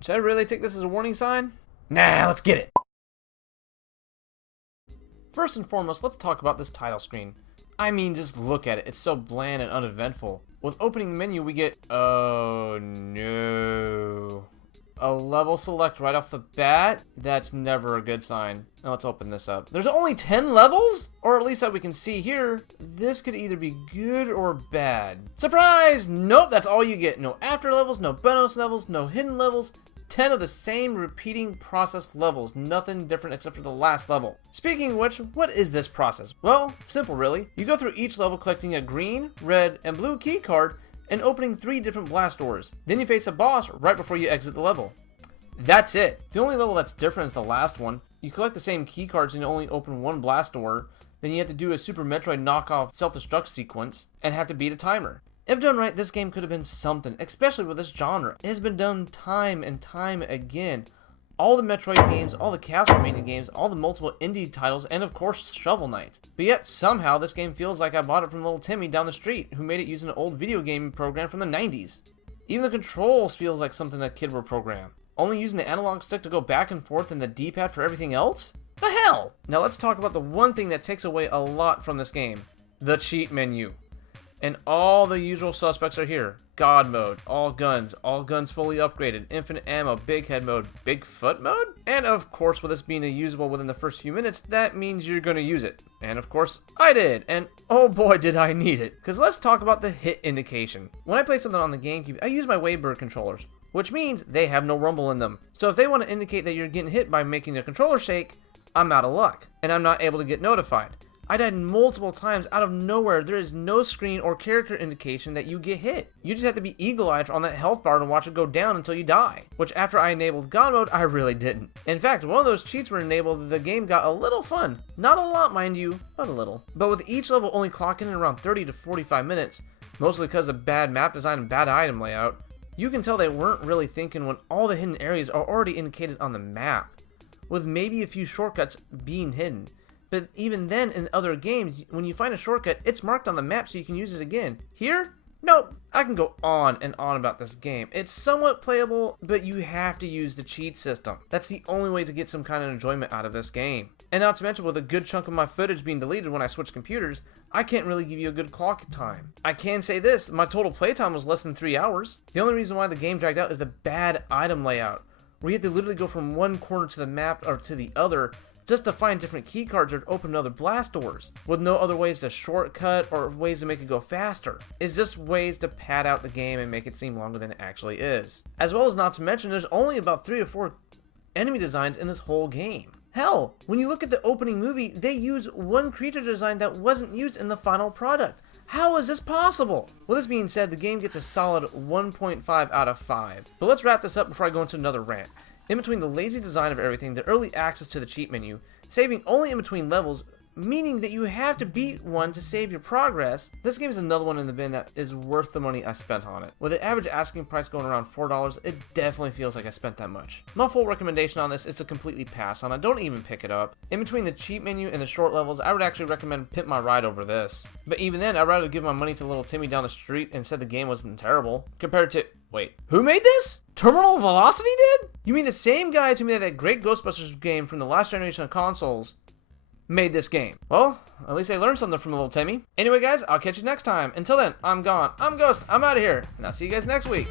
Should I really take this as a warning sign? Nah, let's get it. First and foremost, let's talk about this title screen. I mean, just look at it. It's so bland and uneventful. With opening the menu, we get, oh no, a level select right off the bat? That's never a good sign. Now let's open this up. There's only 10 levels? Or at least that we can see here. This could either be good or bad. Surprise! Nope, that's all you get. No after levels, no bonus levels, no hidden levels. 10 of the same repeating process levels, nothing different except for the last level. Speaking of which, what is this process? Well, simple really. You go through each level collecting a green, red, and blue key card and opening 3 different blast doors. Then you face a boss right before you exit the level. That's it. The only level that's different is the last one. You collect the same key cards and you only open 1 blast door. Then you have to do a Super Metroid knockoff self-destruct sequence and have to beat a timer. If done right, this game could have been something, especially with this genre. It has been done time and time again. All the Metroid games, all the Castlevania games, all the multiple indie titles, and of course Shovel Knight. But yet, somehow, this game feels like I bought it from little Timmy down the street, who made it using an old video game program from the 90s. Even the controls feels like something a kid would program. Only using the analog stick to go back and forth and the D-pad for everything else? The hell! Now let's talk about the one thing that takes away a lot from this game. The cheat menu. And all the usual suspects are here. God mode, all guns fully upgraded, infinite ammo, big head mode, Bigfoot mode? And of course, with this being usable within the first few minutes, that means you're gonna use it. And of course, I did, and oh boy did I need it. Cause let's talk about the hit indication. When I play something on the GameCube, I use my Wavebird controllers, which means they have no rumble in them. So if they want to indicate that you're getting hit by making the controller shake, I'm out of luck, and I'm not able to get notified. I died multiple times out of nowhere. There is no screen or character indication that you get hit. You just have to be eagle-eyed on that health bar and watch it go down until you die. Which after I enabled God mode, I really didn't. In fact, one of those cheats were enabled, the game got a little fun. Not a lot, mind you, but a little. But with each level only clocking in around 30 to 45 minutes, mostly because of bad map design and bad item layout, you can tell they weren't really thinking when all the hidden areas are already indicated on the map, with maybe a few shortcuts being hidden. But even then, in other games, when you find a shortcut, it's marked on the map so you can use it again. Here? Nope. I can go on and on about this game. It's somewhat playable, but you have to use the cheat system. That's the only way to get some kind of enjoyment out of this game. And not to mention, with a good chunk of my footage being deleted when I switch computers, I can't really give you a good clock time. I can say this, my total playtime was less than 3 hours. The only reason why the game dragged out is the bad item layout, where you have to literally go from one corner to the map or to the other, just to find different key cards or to open other blast doors, with no other ways to shortcut or ways to make it go faster. It's just ways to pad out the game and make it seem longer than it actually is. As well as not to mention, there's only about 3 or 4 enemy designs in this whole game. Hell, when you look at the opening movie, they use one creature design that wasn't used in the final product. How is this possible? With this being said, the game gets a solid 1.5 out of 5. But let's wrap this up before I go into another rant. In between the lazy design of everything, the early access to the cheat menu, saving only in between levels, meaning that you have to beat one to save your progress, this game is another one in the bin that is worth the money I spent on it. With the average asking price going around $4, it definitely feels like I spent that much. My full recommendation on this is to completely pass on it. Don't even pick it up. In between the cheat menu and the short levels, I would actually recommend Pimp My Ride over this. But even then, I'd rather give my money to little Timmy down the street and said the game wasn't terrible, compared to, wait, who made this? Terminal Velocity did? You mean the same guys who made that great Ghostbusters game from the last generation of consoles made this game? Well, at least I learned something from little Timmy. Anyway guys, I'll catch you next time. Until then, I'm gone. I'm Ghost. I'm out of here. And I'll see you guys next week.